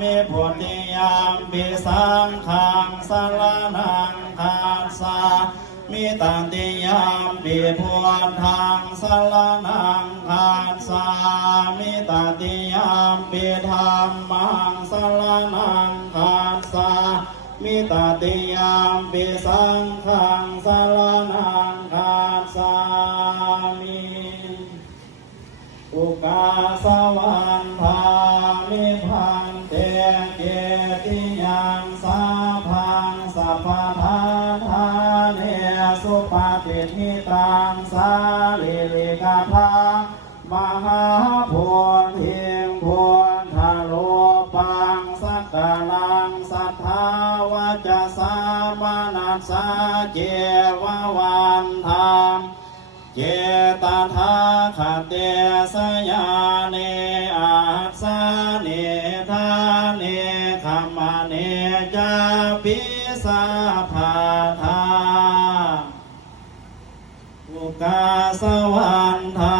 มิพุทธิยามปิสังฆังสรณังคัสสามิตันติยามปิพุทธังสรณังคัสสามิตันติยามปิธัมมังสรณังคัสสามิตันติยามปิสังฆังสรณังคัสสามิอุกาสวันภามิพันเตเกติยังสาพังสัพพทาทาเนสุปฏิทิตังสาลิลิกาภามหาพุทธิงพุทธาโลปังสักกาลังสัทธาวาจาสามานัสสาเจววันธามเจตถาคเตสยาเนอาสาเนธาเนคัมมาเนจาปิสาภาธาอุกาสวันธา